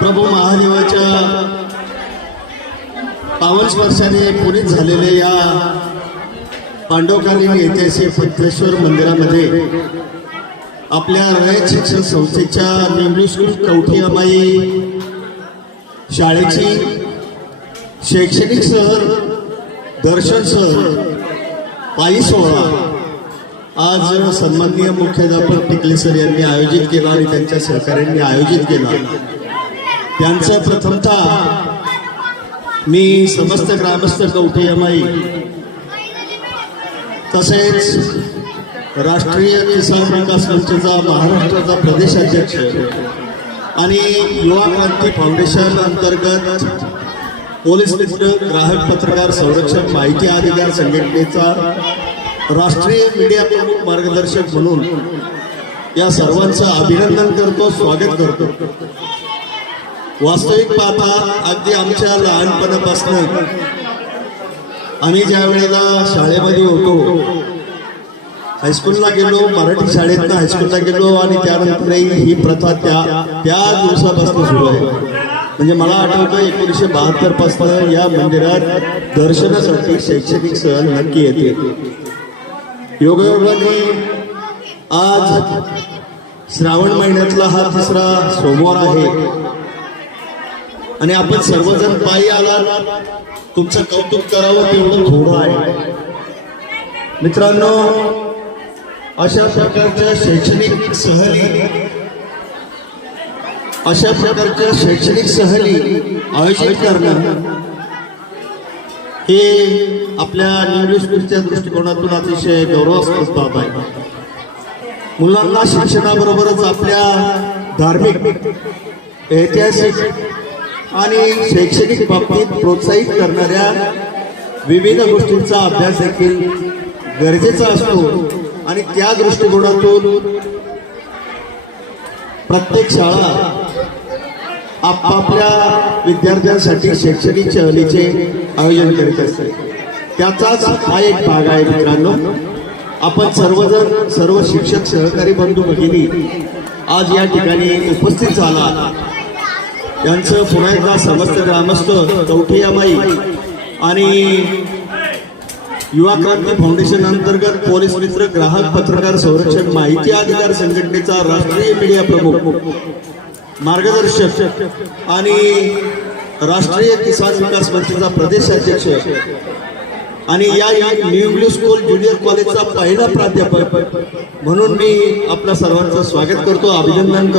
प्रभू महादेवाच्या पावन स्पर्शाने पुनीत झालेले या पांडवकालीन ऐतिहासिक पंचेश्वर मंदिरामध्ये आपल्या रयत शिक्षण संस्थेच्या निवडणूक स्कूल कवठी अमाई शाळेची शैक्षणिक सहल दर्शन सहल पायी सोहळा आज सन्माननीय मुख्याध्यापक टिकले सर यांनी आयोजित केला आणि त्यांच्या सहकार्यांनी आयोजित केला। त्यांचं प्रथमतः मी समस्त ग्रामस्थ कवठी अमाई तसेच राष्ट्रीय किसान विकास मंचचा महाराष्ट्राचा प्रदेशाध्यक्ष आणि युवा क्रांती फाउंडेशन अंतर्गत पोलीस मित्र ग्राहक पत्रकार संरक्षण माहिती अधिकार संघटनेचा राष्ट्रीय मीडिया प्रमुख मार्गदर्शक म्हणून या सर्वांचं अभिनंदन करतो, स्वागत करतो। वास्तविक पाहता अगदी आमच्या लहानपणापासून आम्ही ज्या वेळेला शाळेमध्ये होतो, हायस्कूलला गेलो, मराठी शाळेतनं हायस्कूलला गेलो आणि त्यानंतरही ही प्रथा त्या दिवसापासून सुरू आहे। म्हणजे मला आठवतं 1972 पासून या मंदिरात दर्शनासाठी शैक्षणिक सहल नक्की येते। योगायोगाने आज श्रावण महिन्यातला हा तिसरा सोमवार आहे आणि आपण सर्वजण पायी आलात, तुमचं कौतुक करावं तेवढं थोडं आहे। मित्रांनो, अशा प्रकारच्या शैक्षणिक सहली आयोजित करणं हे आपल्या निवडणूक स्कूलच्या दृष्टिकोनातून अतिशय गौरवास्पद बाब आहे। मुलांना शिक्षणाबरोबरच आपल्या धार्मिक, ऐतिहासिक आणि शैक्षणिक बाबतीत प्रोत्साहित करणाऱ्या विविध गोष्टींचा अभ्यास देखील गरजेचा असतो आणि त्या दृष्टिकोनातून प्रत्येक शाळा आपापल्या विद्यार्थ्यांसाठी शैक्षणिक सहलीचे आयोजन करीत असते। त्याचाच हा एक भाग आहे। मित्रांनो, आपण सर्वजण, सर्व शिक्षक, सहकारी बंधू भगिनी आज या ठिकाणी उपस्थित झाला, यांचं पुन्हा एकदा समस्त ग्रामस्थ कवठी अमाई आणि युवा क्रांती फाउंडेशन अंतर्गत पोलीस मित्र ग्राहक पत्रकार संरक्षण माहिती अधिकार संघटनेचा राष्ट्रीय मीडिया प्रमुख मार्गदर्शक आणि राष्ट्रीय किसान विकास मंचचा प्रदेशाध्यक्ष आणि या न्यू स्कूल ज्युनियर कॉलेजचा पहिला प्राध्यापक म्हणून मी आपल्या सर्वांचं स्वागत करतो, अभिनंदन करतो।